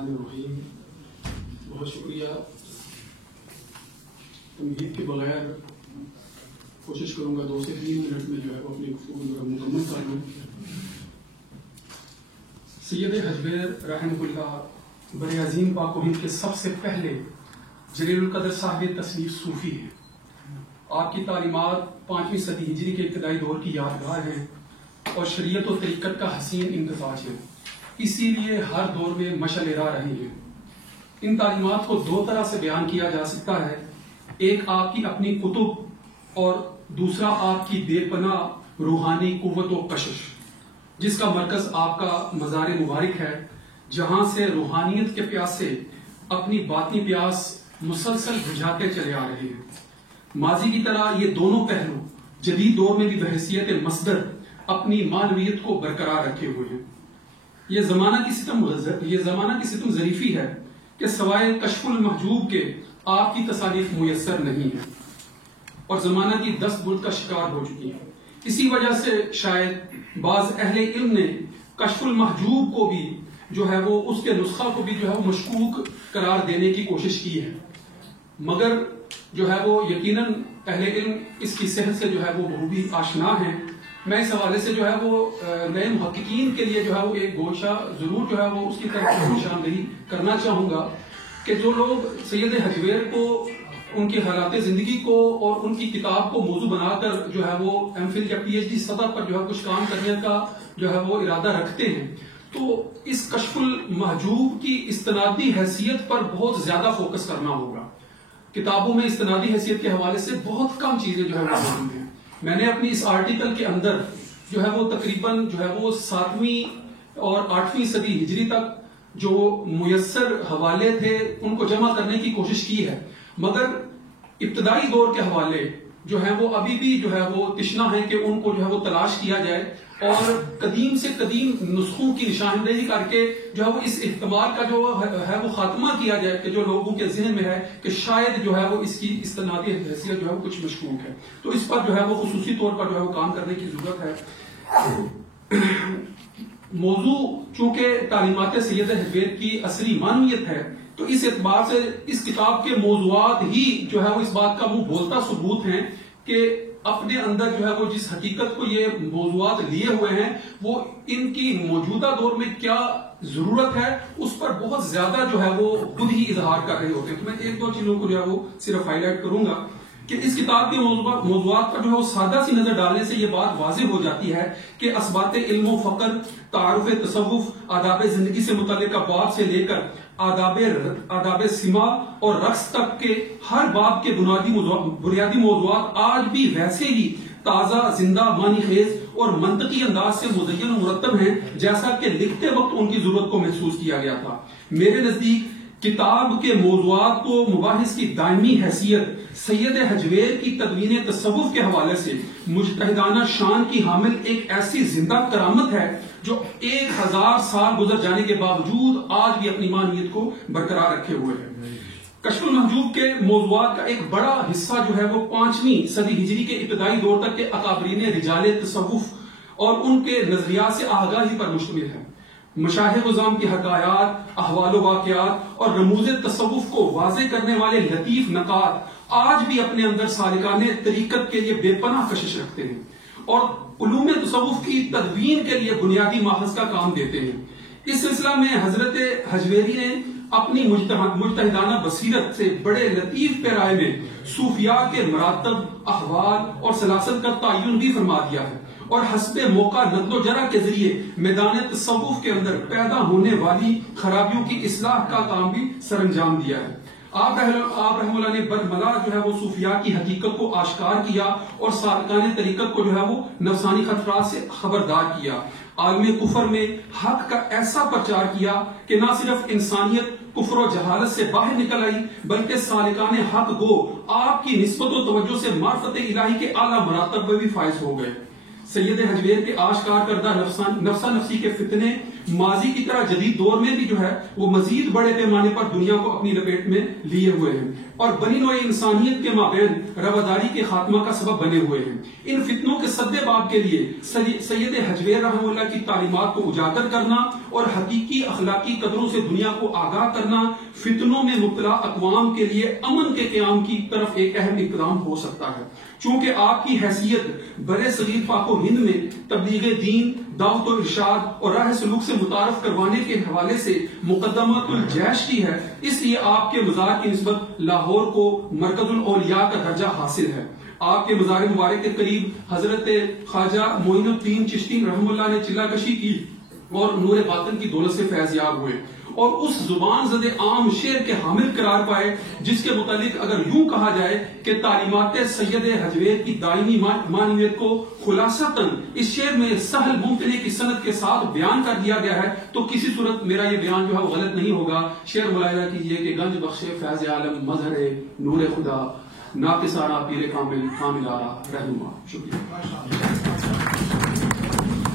الرحمن الرحیم. بہت شکریہ. تمہید کے بغیر کوشش کروں گا 2 سے 3 منٹ میں جو ہے وہ اپنی گفتگو مکمل کر لوں. سید حجویر رحمہ اللہ بر عظیم پاک و ہند کے سب سے پہلے جلیل القدر صاحب تصنیف صوفی ہیں. آپ کی تعلیمات 5ویں صدی ہجری کے ابتدائی دور کی یادگار ہیں اور شریعت و طریقت کا حسین امتزاج ہے. اسی لیے ہر دور میں مشعل راہ رہی ہیں. ان تعلیمات کو 2 طرح سے بیان کیا جا سکتا ہے. ایک آپ کی اپنی کتب اور دوسرا آپ کی بے پناہ روحانی قوت و کشش، جس کا مرکز آپ کا مزار مبارک ہے، جہاں سے روحانیت کے پیاسے اپنی باطنی پیاس مسلسل بجھاتے چلے آ رہے ہیں. ماضی کی طرح یہ دونوں پہلو جدید دور میں بھی بحیثیت مصدر اپنی معنویت کو برقرار رکھے ہوئے ہیں. یہ زمانہ کی ستم ظریفی ہے کہ سوائے کشف المحجوب کے آپ کی تصانیف میسر نہیں ہے اور زمانہ کی دست برد کا شکار ہو چکی ہے. اسی وجہ سے شاید بعض اہل علم نے کشف المحجوب کو بھی جو ہے وہ اس کے نسخہ کو بھی جو ہے وہ مشکوک قرار دینے کی کوشش کی ہے، مگر جو ہے وہ یقیناً اہل علم اس کی صحت سے جو ہے وہ بخوبی آشنا ہیں. میں اس حوالے سے جو ہے وہ نئے محققین کے لیے جو ہے وہ ایک گوشہ ضرور جو ہے وہ اس کی طرف نشاندہی کرنا چاہوں گا کہ جو لوگ سید حجویر کو، ان کی حالات زندگی کو اور ان کی کتاب کو موضوع بنا کر جو ہے وہ ایم فل یا پی ایچ ڈی سطح پر جو ہے کچھ کام کرنے کا جو ہے وہ ارادہ رکھتے ہیں، تو اس کشف المحجوب کی استنادی حیثیت پر بہت زیادہ فوکس کرنا ہوگا. کتابوں میں استنادی حیثیت کے حوالے سے بہت کم چیزیں جو ہے وہ موجود ہیں. میں نے اپنی اس آرٹیکل کے اندر جو ہے وہ تقریباً جو ہے وہ 7ویں اور 8ویں صدی ہجری تک جو میسر حوالے تھے ان کو جمع کرنے کی کوشش کی ہے، مگر ابتدائی دور کے حوالے جو ہیں وہ ابھی بھی جو ہے وہ تشنا ہے کہ ان کو جو ہے وہ تلاش کیا جائے اور قدیم سے قدیم نسخوں کی نشاندہی کر کے جو ہے وہ اس احتمال کا جو ہے وہ خاتمہ کیا جائے کہ جو لوگوں کے ذہن میں ہے کہ شاید جو ہے وہ اس کی استنادی حیثیت جو ہے وہ کچھ مشکوک ہے، تو اس پر جو ہے وہ خصوصی طور پر جو ہے وہ کام کرنے کی ضرورت ہے. موضوع چونکہ تعلیمات سید حجویر کی اصلی معنویت ہے، تو اس اعتبار سے اس کتاب کے موضوعات ہی جو ہے وہ اس بات کا منہ بولتا ثبوت ہیں کہ اپنے اندر جو ہے وہ جس حقیقت کو یہ موضوعات لیے ہوئے ہیں وہ ان کی موجودہ دور میں کیا ضرورت ہے اس پر بہت زیادہ جو ہے وہ خود ہی اظہار کر رہے ہوتے ہیں. تو میں 1-2 چیزوں کو جو ہے وہ صرف ہائی لائٹ کروں گا کہ اس کتاب کے موضوعات پر جو ہے وہ سادہ سی نظر ڈالنے سے یہ بات واضح ہو جاتی ہے کہ اسبات علم و فقر، تعارف تصوف، آداب زندگی سے متعلقہ باب سے لے کر آداب سما اور رقص تک کے ہر باب کے بنیادی موضوعات آج بھی ویسے ہی تازہ، زندہ، معنی خیز اور منطقی انداز سے مزین و مرتب ہیں جیسا کہ لکھتے وقت ان کی ضرورت کو محسوس کیا گیا تھا. میرے نزدیک کتاب کے موضوعات کو مباحث کی دائمی حیثیت سید حجویر کی تدوین تصوف کے حوالے سے مجتہدانہ شان کی حامل ایک ایسی زندہ کرامت ہے جو 1000 سال گزر جانے کے باوجود آج بھی اپنی معنویت کو برقرار رکھے ہوئے ہے. کشف المحجوب کے موضوعات کا ایک بڑا حصہ جو ہے وہ 5ویں صدی ہجری کے ابتدائی دور تک کے اکابرین رجال تصوف اور ان کے نظریات سے آگاہی پر مشتمل ہے. مشاہد نظام کی حکایات، احوال و واقعات اور رموز تصوف کو واضح کرنے والے لطیف نکات آج بھی اپنے اندر سالکان طریقت کے لیے بے پناہ کشش رکھتے ہیں اور علوم تصوف کی تدوین کے لیے بنیادی ماخذ کا کام دیتے ہیں. اس سلسلہ میں حضرت حجویری نے اپنی مجتہدانہ بصیرت سے بڑے لطیف پیرائے میں صوفیاء کے مراتب، احوال اور سلاسل کا تعین بھی فرما دیا ہے اور حسب موقع نقد و جرح کے ذریعے میدان تصوف کے اندر پیدا ہونے والی خرابیوں کی اصلاح کا کام بھی سر انجام دیا ہے. آپ رحمہ اللہ نے برملا جو ہے وہ صوفیاء کی حقیقت کو آشکار کیا اور سالکان طریقت کو جو ہے وہ نفسانی خطرات سے خبردار کیا. عالم کفر میں حق کا ایسا پرچار کیا کہ نہ صرف انسانیت کفر و جہالت سے باہر نکل آئی بلکہ سالکان حق گو آپ کی نسبت و توجہ سے معرفت الہی کے اعلیٰ مراتب میں بھی فائز ہو گئے. سید حجویر کے آشکار کردہ نفسا نفسی کے فتنے ماضی کی طرح جدید دور میں بھی جو ہے وہ مزید بڑے پیمانے پر دنیا کو اپنی لپیٹ میں لیے ہوئے ہیں اور بنی نوع انسانیت کے مابین رواداری کے خاتمہ کا سبب بنے ہوئے ہیں۔ ان فتنوں کے سد باب کے لیے سید حجویر رحمہ اللہ کی تعلیمات کو اجاگر کرنا اور حقیقی اخلاقی قدروں سے دنیا کو آگاہ کرنا فتنوں میں مبتلا اقوام کے لیے امن کے قیام کی طرف ایک اہم اقدام ہو سکتا ہے۔ چونکہ آپ کی حیثیت برے صغیر پاک و ہند میں تبلیغ دین، دعوت و ارشاد اور راہ سلوک سے متعارف کروانے کے حوالے سے مقدمات الجیش کی ہے، اس لیے آپ کے مزار کی نسبت لاہور کو مرکز الاولیاء کا درجہ حاصل ہے۔ آپ کے مزار مبارک کے قریب حضرت خواجہ معین الدین چشتی رحم اللہ نے چلہ کشی کی اور نور باطن کی دولت سے فیض یاب ہوئے اور اس زبان زد عام شعر کے حامل قرار پائے جس کے متعلق اگر یوں کہا جائے کہ تعلیمات سید حجویر کی دائمی معنویت کو خلاصتاً اس شعر میں سہل ممتنع کی سند کے ساتھ بیان کر دیا گیا ہے تو کسی صورت میرا یہ بیان جو ہے وہ غلط نہیں ہوگا۔ شعر ملاحظہ کیجئے کہ گنج بخشے فیض عالم مظہر نور خدا ناقصانہ پیر کامل کامل آرا رہنما۔ شکریہ۔